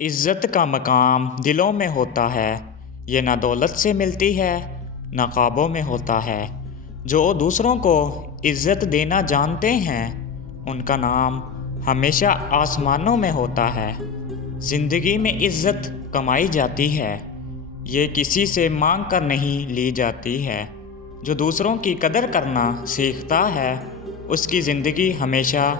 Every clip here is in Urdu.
عزت کا مقام دلوں میں ہوتا ہے، یہ نہ دولت سے ملتی ہے نہ خوابوں میں ہوتا ہے۔ جو دوسروں کو عزت دینا جانتے ہیں ان کا نام ہمیشہ آسمانوں میں ہوتا ہے۔ زندگی میں عزت کمائی جاتی ہے، یہ کسی سے مانگ کر نہیں لی جاتی ہے۔ جو دوسروں کی قدر کرنا سیکھتا ہے اس کی زندگی ہمیشہ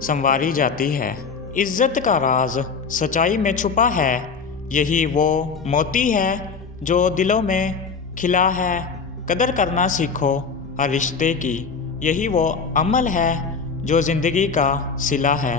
سنواری جاتی ہے۔ عزت کا راز سچائی میں چھپا ہے، یہی وہ موتی ہے جو دلوں میں کھلا ہے۔ قدر کرنا سیکھو ہر رشتے کی، یہی وہ عمل ہے جو زندگی کا صلہ ہے۔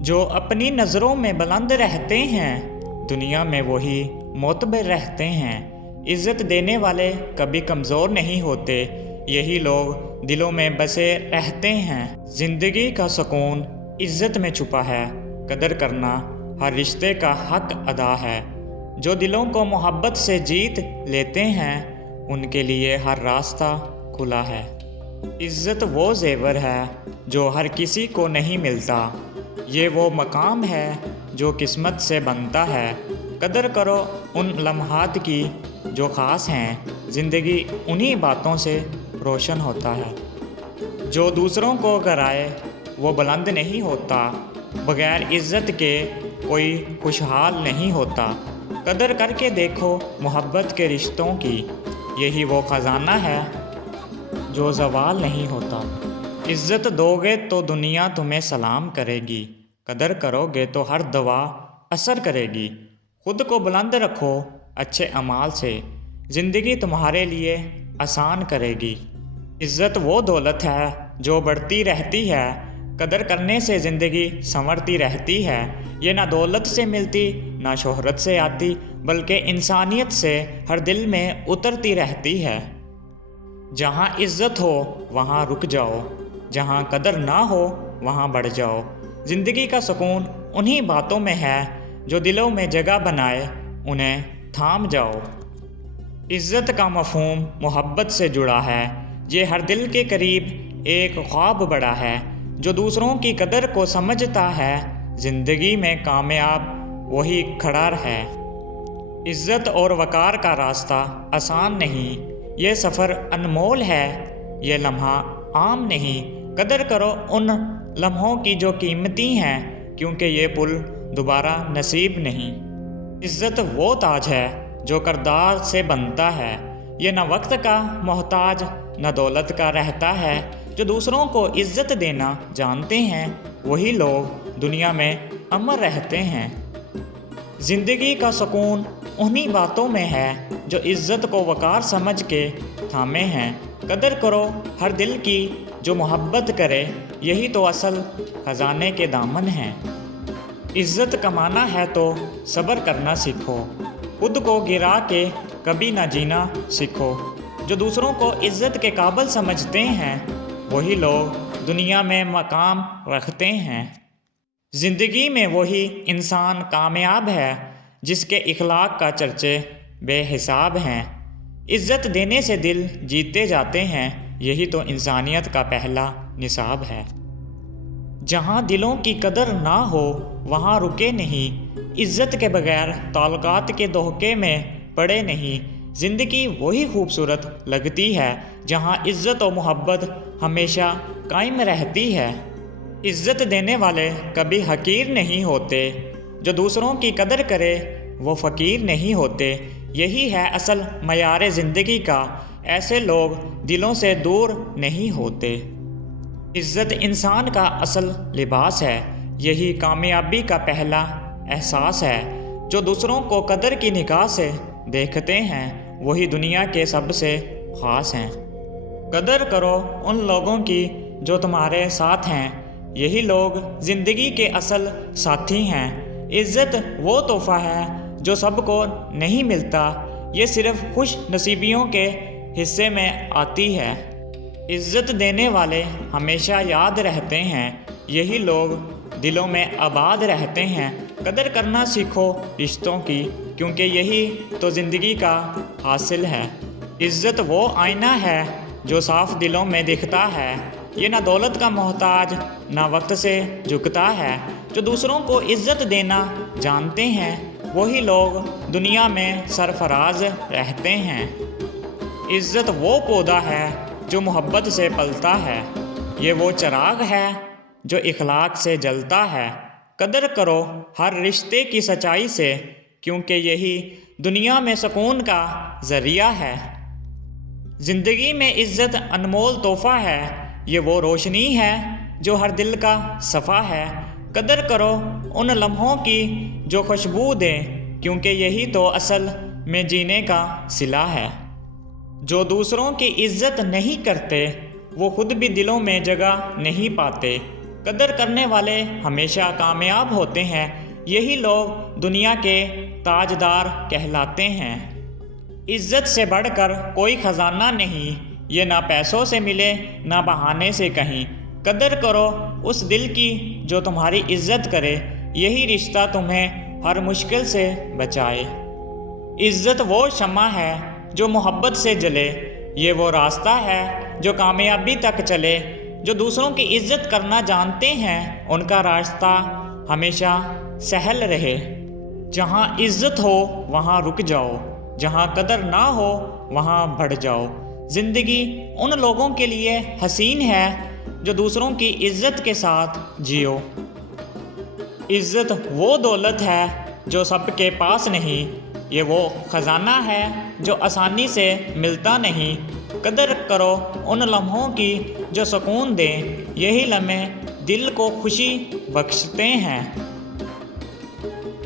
جو اپنی نظروں میں بلند رہتے ہیں دنیا میں وہی معتبر رہتے ہیں۔ عزت دینے والے کبھی کمزور نہیں ہوتے، یہی لوگ دلوں میں بسے رہتے ہیں۔ زندگی کا سکون عزت میں چھپا ہے، قدر کرنا ہر رشتے کا حق ادا ہے۔ جو دلوں کو محبت سے جیت لیتے ہیں ان کے لیے ہر راستہ کھلا ہے۔ عزت وہ زیور ہے جو ہر کسی کو نہیں ملتا، یہ وہ مقام ہے جو قسمت سے بنتا ہے۔ قدر کرو ان لمحات کی جو خاص ہیں، زندگی انہی باتوں سے روشن ہوتا ہے۔ جو دوسروں کو گرائے وہ بلند نہیں ہوتا، بغیر عزت کے کوئی خوشحال نہیں ہوتا۔ قدر کر کے دیکھو محبت کے رشتوں کی، یہی وہ خزانہ ہے جو زوال نہیں ہوتا۔ عزت دو گے تو دنیا تمہیں سلام کرے گی، قدر کرو گے تو ہر دعا اثر کرے گی۔ خود کو بلند رکھو اچھے اعمال سے، زندگی تمہارے لیے آسان کرے گی۔ عزت وہ دولت ہے جو بڑھتی رہتی ہے، قدر کرنے سے زندگی سنورتی رہتی ہے۔ یہ نہ دولت سے ملتی نہ شہرت سے آتی، بلکہ انسانیت سے ہر دل میں اترتی رہتی ہے۔ جہاں عزت ہو وہاں رک جاؤ، جہاں قدر نہ ہو وہاں بڑھ جاؤ۔ زندگی کا سکون انہی باتوں میں ہے جو دلوں میں جگہ بنائے انہیں تھام جاؤ۔ عزت کا مفہوم محبت سے جڑا ہے، یہ ہر دل کے قریب ایک خواب بڑا ہے۔ جو دوسروں کی قدر کو سمجھتا ہے زندگی میں کامیاب وہی کھڑا ہے۔ عزت اور وقار کا راستہ آسان نہیں، یہ سفر انمول ہے، یہ لمحہ عام نہیں۔ قدر کرو ان لمحوں کی جو قیمتی ہیں، کیونکہ یہ پل دوبارہ نصیب نہیں۔ عزت وہ تاج ہے جو کردار سے بنتا ہے، یہ نہ وقت کا محتاج نہ دولت کا رہتا ہے۔ جو دوسروں کو عزت دینا جانتے ہیں وہی لوگ دنیا میں امر رہتے ہیں۔ زندگی کا سکون انہی باتوں میں ہے جو عزت کو وقار سمجھ کے تھامے ہیں۔ قدر کرو ہر دل کی جو محبت کرے، یہی تو اصل خزانے کے دامن ہیں۔ عزت کمانا ہے تو صبر کرنا سیکھو، خود کو گرا کے کبھی نہ جینا سیکھو۔ جو دوسروں کو عزت کے قابل سمجھتے ہیں وہی لوگ دنیا میں مقام رکھتے ہیں۔ زندگی میں وہی انسان کامیاب ہے جس کے اخلاق کا چرچے بے حساب ہیں۔ عزت دینے سے دل جیتے جاتے ہیں، یہی تو انسانیت کا پہلا نصاب ہے۔ جہاں دلوں کی قدر نہ ہو وہاں رکے نہیں، عزت کے بغیر تعلقات کے دھوکے میں پڑے نہیں۔ زندگی وہی خوبصورت لگتی ہے جہاں عزت و محبت ہمیشہ قائم رہتی ہے۔ عزت دینے والے کبھی حقیر نہیں ہوتے، جو دوسروں کی قدر کرے وہ فقیر نہیں ہوتے۔ یہی ہے اصل معیار زندگی کا، ایسے لوگ دلوں سے دور نہیں ہوتے۔ عزت انسان کا اصل لباس ہے، یہی کامیابی کا پہلا احساس ہے۔ جو دوسروں کو قدر کی نگاہ سے دیکھتے ہیں وہی دنیا کے سب سے خاص ہیں۔ قدر کرو ان لوگوں کی جو تمہارے ساتھ ہیں، یہی لوگ زندگی کے اصل ساتھی ہیں۔ عزت وہ تحفہ ہے جو سب کو نہیں ملتا، یہ صرف خوش نصیبیوں کے حصے میں آتی ہے۔ عزت دینے والے ہمیشہ یاد رہتے ہیں، یہی لوگ دلوں میں آباد رہتے ہیں۔ قدر کرنا سیکھو رشتوں کی، کیونکہ یہی تو زندگی کا حاصل ہے۔ عزت وہ آئینہ ہے جو صاف دلوں میں دکھتا ہے، یہ نہ دولت کا محتاج نہ وقت سے جھکتا ہے۔ جو دوسروں کو عزت دینا جانتے ہیں وہی لوگ دنیا میں سرفراز رہتے ہیں۔ عزت وہ پودا ہے جو محبت سے پلتا ہے، یہ وہ چراغ ہے جو اخلاق سے جلتا ہے۔ قدر کرو ہر رشتے کی سچائی سے، کیونکہ یہی دنیا میں سکون کا ذریعہ ہے۔ زندگی میں عزت انمول تحفہ ہے، یہ وہ روشنی ہے جو ہر دل کا صفا ہے۔ قدر کرو ان لمحوں کی جو خوشبو دیں، کیونکہ یہی تو اصل میں جینے کا صلہ ہے۔ جو دوسروں کی عزت نہیں کرتے، وہ خود بھی دلوں میں جگہ نہیں پاتے۔ قدر کرنے والے ہمیشہ کامیاب ہوتے ہیں، یہی لوگ دنیا کے تاجدار کہلاتے ہیں۔ عزت سے بڑھ کر کوئی خزانہ نہیں، یہ نہ پیسوں سے ملے نہ بہانے سے کہیں۔ قدر کرو اس دل کی جو تمہاری عزت کرے، یہی رشتہ تمہیں ہر مشکل سے بچائے۔ عزت وہ شمع ہے جو محبت سے جلے، یہ وہ راستہ ہے جو کامیابی تک چلے۔ جو دوسروں کی عزت کرنا جانتے ہیں، ان کا راستہ ہمیشہ سہل رہے۔ جہاں عزت ہو وہاں رک جاؤ، جہاں قدر نہ ہو وہاں بڑھ جاؤ۔ زندگی ان لوگوں کے لیے حسین ہے جو دوسروں کی عزت کے ساتھ جیو۔ عزت وہ دولت ہے جو سب کے پاس نہیں، یہ وہ خزانہ ہے جو آسانی سے ملتا نہیں۔ قدر کرو ان لمحوں کی جو سکون دیں، یہی لمحے دل کو خوشی بخشتے ہیں۔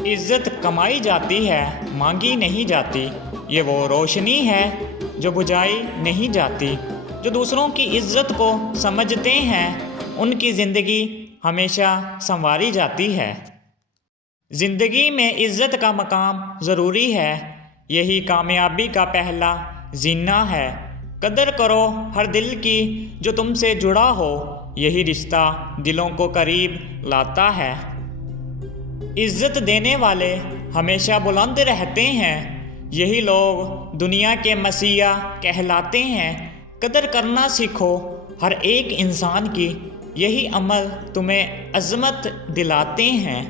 عزت کمائی جاتی ہے، مانگی نہیں جاتی، یہ وہ روشنی ہے جو بجھائی نہیں جاتی۔ جو دوسروں کی عزت کو سمجھتے ہیں، ان کی زندگی ہمیشہ سنواری جاتی ہے۔ زندگی میں عزت کا مقام ضروری ہے، یہی کامیابی کا پہلا زینہ ہے۔ قدر کرو ہر دل کی جو تم سے جڑا ہو، یہی رشتہ دلوں کو قریب لاتا ہے۔ عزت دینے والے ہمیشہ بلند رہتے ہیں، یہی لوگ دنیا کے مسیحا کہلاتے ہیں۔ قدر کرنا سیکھو ہر ایک انسان کی، یہی عمل تمہیں عظمت دلاتے ہیں۔